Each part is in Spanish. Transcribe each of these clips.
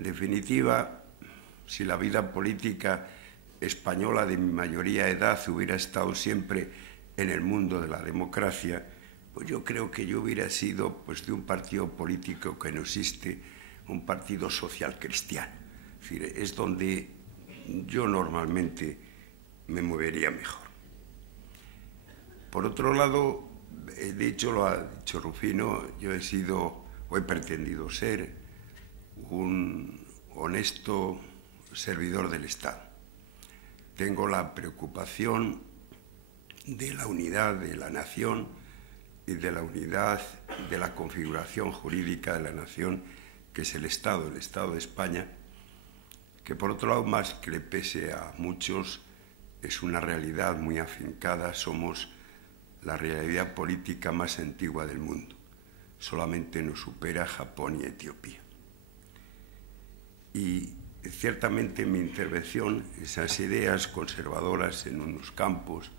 En definitiva, si la vida política española de mi mayoría de edad hubiera estado siempre en el mundo de la democracia, pues yo creo que yo hubiera sido pues, de un partido político que no existe, un partido social cristiano. Es decir, es donde yo normalmente me movería mejor. Por otro lado, de hecho lo ha dicho Rufino, yo he sido o he pretendido ser un honesto servidor del Estado. Tengo la preocupación de la unidad de la nación y de la unidad de la configuración jurídica de la nación, que es el Estado de España, que por otro lado, más que le pese a muchos, es una realidad muy afincada. Somos la realidad política más antigua del mundo. Solamente nos supera Japón y Etiopía. Y ciertamente en mi intervención, esas ideas conservadoras en unos campos,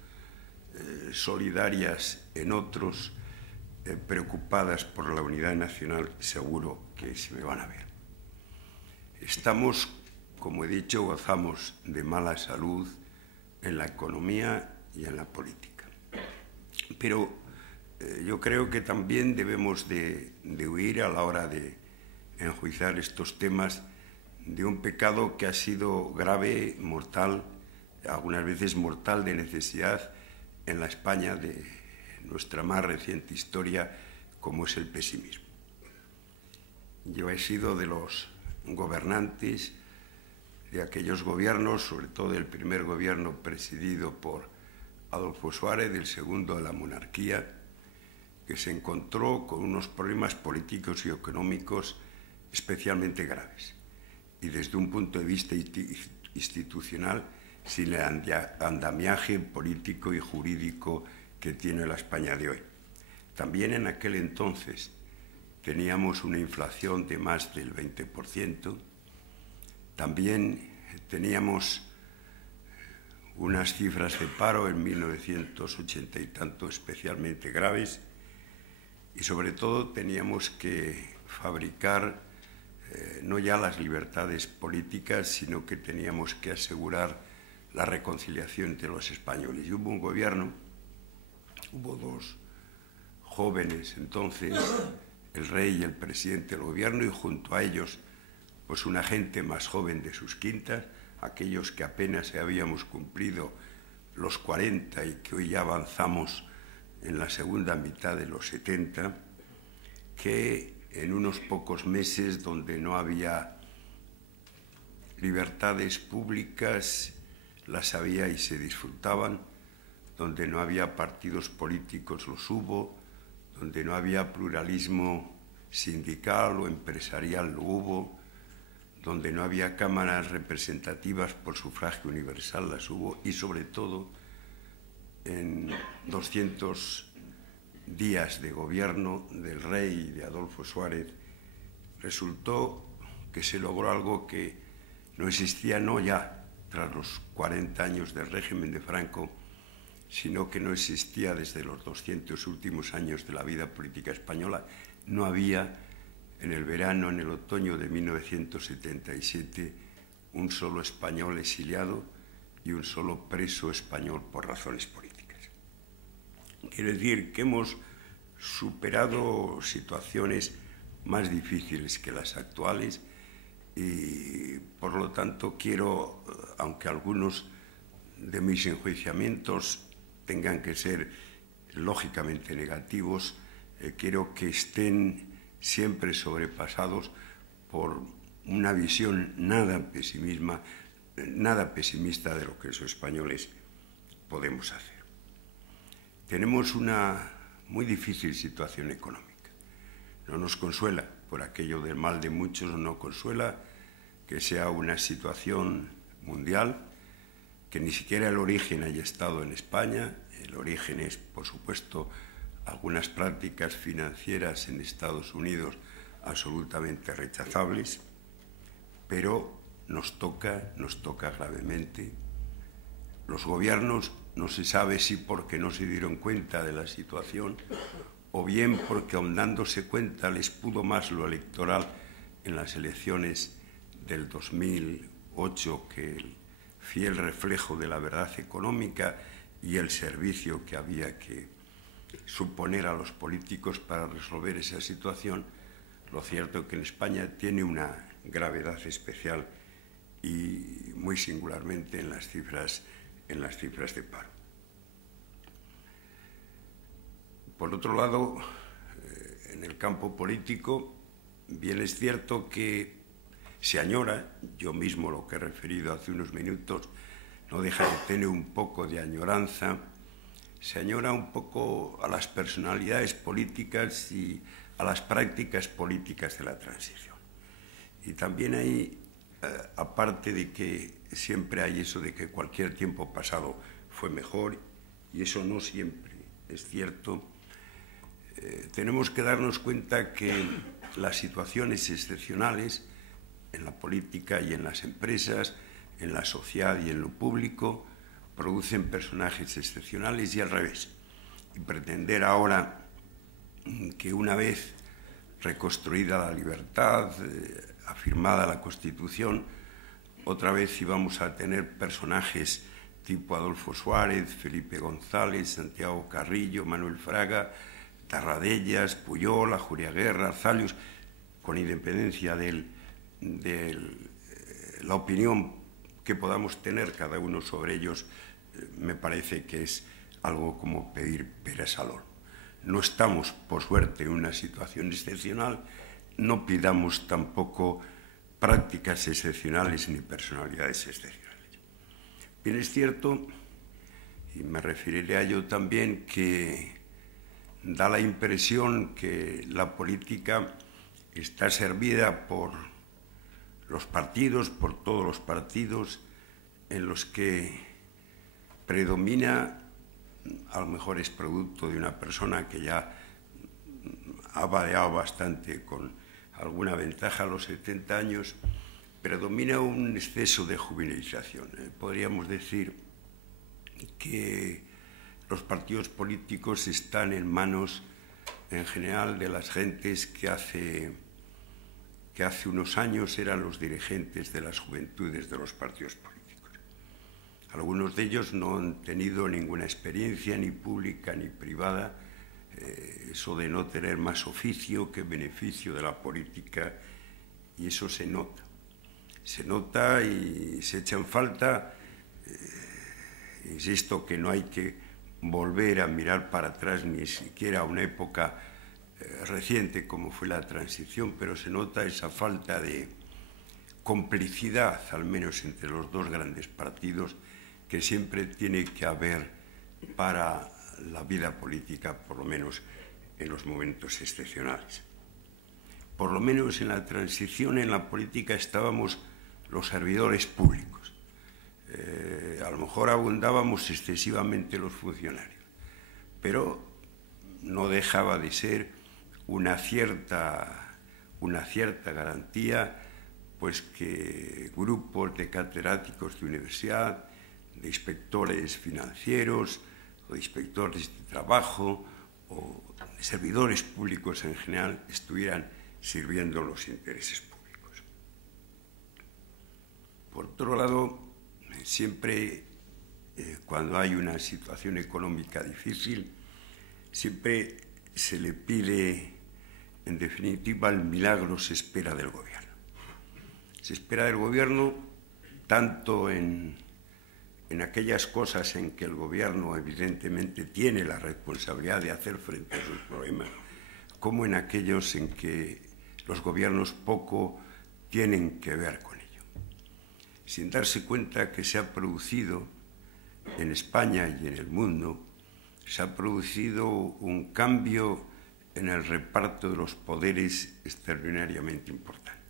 solidarias en otros, preocupadas por la unidad nacional, seguro que se me van a ver. Estamos, como he dicho, gozamos de mala salud en la economía y en la política. Pero yo creo que también debemos de huir a la hora de enjuiciar estos temas de un pecado que ha sido grave, mortal, algunas veces mortal de necesidad en la España de nuestra más reciente historia, como es el pesimismo. Yo he sido de los gobernantes de aquellos gobiernos, sobre todo el primer gobierno presidido por Adolfo Suárez, el segundo de la monarquía, que se encontró con unos problemas políticos y económicos especialmente graves. Y desde un punto de vista institucional, sin el andamiaje político y jurídico que tiene la España de hoy. También en aquel entonces teníamos una inflación de más del 20%, también teníamos unas cifras de paro en 1980 y tanto especialmente graves, y sobre todo teníamos que fabricar no ya las libertades políticas, sino que teníamos que asegurar la reconciliación entre los españoles. Y hubo un gobierno, hubo dos jóvenes entonces, el rey y el presidente del gobierno, y junto a ellos pues una gente más joven de sus quintas, aquellos que apenas habíamos cumplido los 40 y que hoy ya avanzamos en la segunda mitad de los 70, que en unos pocos meses donde no había libertades públicas, las había y se disfrutaban, donde no había partidos políticos, los hubo, donde no había pluralismo sindical o empresarial, lo hubo, donde no había cámaras representativas por sufragio universal, las hubo, y sobre todo en 200 días de gobierno del rey y de Adolfo Suárez resultó que se logró algo que no existía no ya tras los 40 años del régimen de Franco, sino que no existía desde los 200 últimos años de la vida política española. No había en el verano, en el otoño de 1977, un solo español exiliado y un solo preso español por razones políticas. Quiere decir que hemos superado situaciones más difíciles que las actuales y, por lo tanto, quiero, aunque algunos de mis enjuiciamientos tengan que ser lógicamente negativos, quiero que estén siempre sobrepasados por una visión nada pesimista de lo que los españoles podemos hacer. Tenemos una muy difícil situación económica. No nos consuela, por aquello del mal de muchos, no consuela que sea una situación mundial, que ni siquiera el origen haya estado en España. El origen es, por supuesto, algunas prácticas financieras en Estados Unidos absolutamente rechazables, pero nos toca gravemente. Los gobiernos no se sabe si porque no se dieron cuenta de la situación o bien porque, aun dándose cuenta, les pudo más lo electoral en las elecciones del 2008 que el fiel reflejo de la verdad económica y el servicio que había que suponer a los políticos para resolver esa situación, lo cierto es que en España tiene una gravedad especial y muy singularmente en las cifras de paro. Por otro lado, en el campo político, bien es cierto que se añora, yo mismo lo que he referido hace unos minutos, no deja de tener un poco de añoranza, se añora un poco a las personalidades políticas y a las prácticas políticas de la transición. Y también hay, aparte de que siempre hay eso de que cualquier tiempo pasado fue mejor, y eso no siempre es cierto, tenemos que darnos cuenta que las situaciones excepcionales en la política y en las empresas, en la sociedad y en lo público, producen personajes excepcionales y al revés. Y pretender ahora que una vez reconstruida la libertad, afirmada la Constitución, otra vez íbamos a tener personajes tipo Adolfo Suárez, Felipe González, Santiago Carrillo, Manuel Fraga, Tarradellas, Puyol, Ajuriaguerra, Arzallus, con independencia de la opinión que podamos tener cada uno sobre ellos, me parece que es algo como pedir peras al olmo. No estamos, por suerte, en una situación excepcional, no pidamos tampoco prácticas excepcionales ni personalidades excepcionales. Bien es cierto, y me referiré a ello también, que da la impresión que la política está servida por los partidos, por todos los partidos, en los que predomina, a lo mejor es producto de una persona que ya ha vadeado bastante con alguna ventaja a los 70 años, predomina un exceso de juvenilización. Podríamos decir que los partidos políticos están en manos, en general, de las gentes que hace unos años eran los dirigentes de las juventudes de los partidos políticos. Algunos de ellos no han tenido ninguna experiencia, ni pública ni privada, eso de no tener más oficio que beneficio de la política, y eso se nota. Se nota y se echa en falta, insisto que no hay que volver a mirar para atrás ni siquiera a una época reciente como fue la transición, pero se nota esa falta de complicidad, al menos entre los dos grandes partidos, que siempre tiene que haber para la vida política, por lo menos en los momentos excepcionales. Por lo menos en la transición, en la política, estábamos los servidores públicos. A lo mejor abundábamos excesivamente los funcionarios, pero no dejaba de ser una cierta garantía, pues que grupos de catedráticos de universidad, de inspectores financieros o de inspectores de trabajo o de servidores públicos en general estuvieran sirviendo los intereses públicos. Por otro lado, siempre cuando hay una situación económica difícil, siempre se le pide, en definitiva, el milagro se espera del gobierno. Se espera del gobierno tanto en aquellas cosas en que el gobierno evidentemente tiene la responsabilidad de hacer frente a sus problemas, como en aquellos en que los gobiernos poco tienen que ver con ello. Sin darse cuenta que se ha producido en España y en el mundo, se ha producido un cambio en el reparto de los poderes extraordinariamente importante.